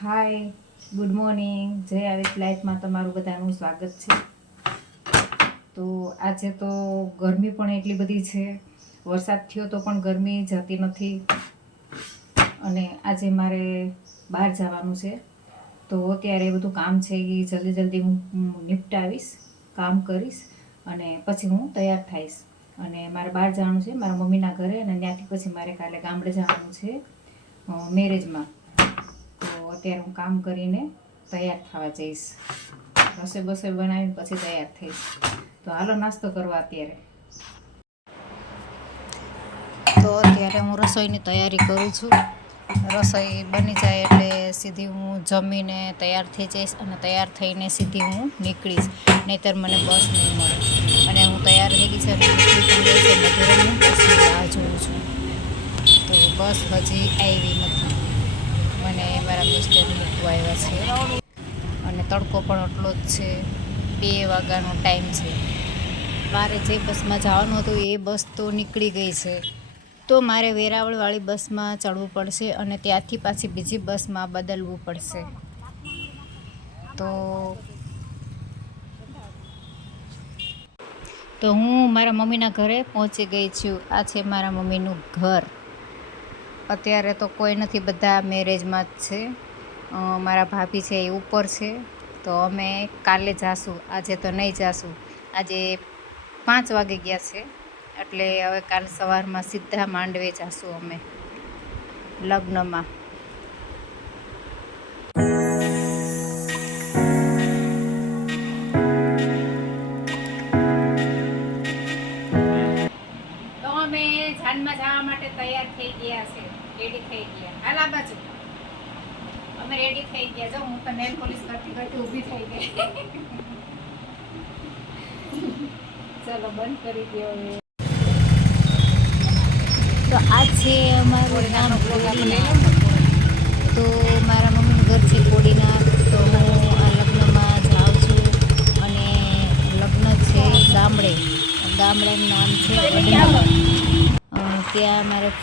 Hi good morning જય આવી ફ્લાઇટમાં તમારું બધાનું સ્વાગત છે. તો આજે તો ગરમી પણ એટલી બધી છે. વરસાદ થયો તો પણ ગરમી જતી નથી. અને આજે મારે બહાર જવાનું છે. તો અત્યારે બધું કામ છે એ જલ્દી જલ્દી હું નિપટાવીશ, કામ કરીશ અને પછી હું તૈયાર થઈશ. અને મારે બહાર જવાનું છે. મારા મમ્મીના ઘરે અને ત્યાંથી પછી મારે કાલે ગામડે જવાનું છે મેરેજમાં. અત્યારે હું કામ કરીને તૈયાર થવા જઈશ. રસોઈ બસોઈ બનાવીને પછી તૈયાર થઈશ. તો હાલો નાસ્તો કરવા અત્યારે. તો અત્યારે હું રસોઈની તૈયારી કરું છું. રસોઈ બની જાય એટલે સીધી હું જમીને તૈયાર થઈ જઈશ અને તૈયાર થઈને સીધી હું નીકળીશ. નહીંતર મને બસ નહીં મળે. અને હું તૈયાર થઈ ગઈ છે રાહ જોઉં છું. તો બસ હજી આવી નથી. મિસ્ટર છે. અને તડકો પણ એટલો જ છે. બે વાગ્યાનો ટાઈમ છે. મારે જે બસમાં જવાનું હતું એ બસ તો નીકળી ગઈ છે. તો મારે વેરાવળવાળી બસમાં ચડવું પડશે અને ત્યાંથી પાછી બીજી બસમાં બદલવું પડશે. તો તો હું મારા મમ્મીના ઘરે પહોંચી ગઈ છું. આ છે મારા મમ્મીનું ઘર. અત્યારે તો કોઈ નથી, બધા મેરેજમાં જ છે. મારા ભાભી છે એ ઉપર છે. તો અમે કાલે જાશું. આજે તો નહીં જાશું. આજે પાંચ વાગે ગયા છે. એટલે હવે કાલ સવારમાં સીધા માંડવે જાશું અમે લગ્નમાં. જાનમાં જવા માટે તૈયાર થઈ ગયા છે. રેડી થઈ ગયા. હાલ બાજુ. અમે રેડી થઈ ગયા. જો હું તો નેલ પોલીસ કરતી કરતી ઊભી થઈ ગઈ. ચલો બંધ કરી દો હવે. તો આ છે અમારું નામ તો મારા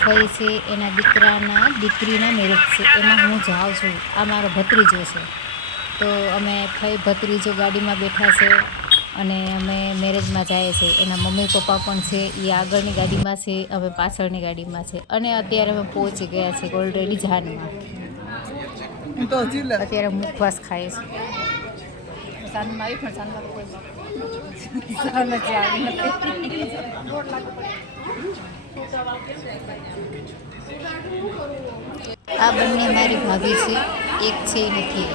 ફઈ છે, એના દીકરાના દીકરીના મેરેજ છે. એમાં હું જાઉં છું. આ મારો ભત્રીજો છે. તો અમે ફઈ ભત્રીજો ગાડીમાં બેઠા છે અને અમે મેરેજમાં જઈએ છીએ એના મમ્મી પપ્પા પણ છે. એ આગળની ગાડીમાં છે અમે પાછળની ગાડીમાં છે. અને અત્યારે અમે પહોંચી ગયા છે ઓલરેડી જાનમાં. અત્યારે મુખવાસ ખાઈએ છીએ સાંજમાં આવી પણ સાંજમાં કોઈ સાંજ આવી નથી. આ બંને મારી ભાભી છે, એક છે નથી.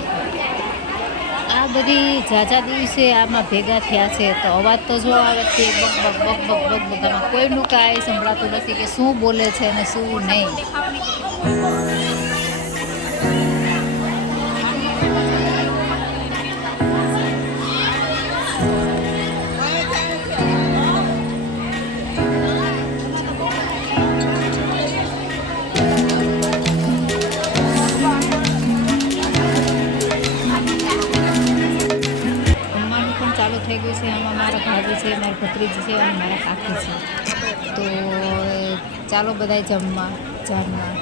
આ બધી ઝાઝા દિવસે આમાં ભેગા થયા છે, તો અવાજ તો જો આવે છે, બક બક બક બક બક બક આમાં કોઈનું કાંઈ સંભળાતું નથી કે શું બોલે છે અને શું નહીં. મારા છે અને મારા કાકી છે. તો ચાલો બધાય જમવા જાનમાં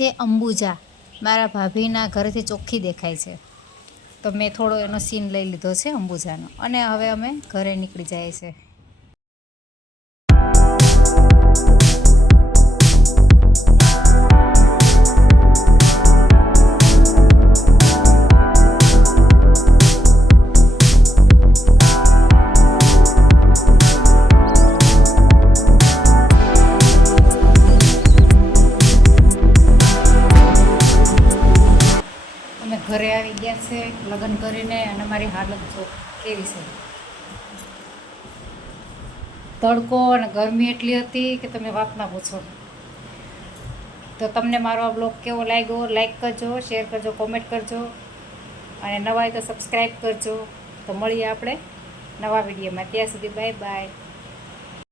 છે અંબુજા. મારા ભાભીના ઘરેથી ચોખ્ખી દેખાય છે. તો મેં થોડો એનો સીન લઈ લીધો છે અંબુજાનો. અને હવે અમે ઘરે નીકળી જઈએ છીએ છે લગ્ન કરીને અને મારી હાલત જો કેવી છે? તડકો અને ગરમી એટલી હતી કે તમે વાત ના પૂછો. તો તમને મારો આ બ્લોગ કેવો લાગ્યો? લાઈક કરજો શેર કરજો કોમેન્ટ કરજો. અને નવા હોય તો સબસ્ક્રાઈબ કરજો. તો મળીએ આપણે નવા વિડીયોમાં. ત્યાં સુધી બાય બાય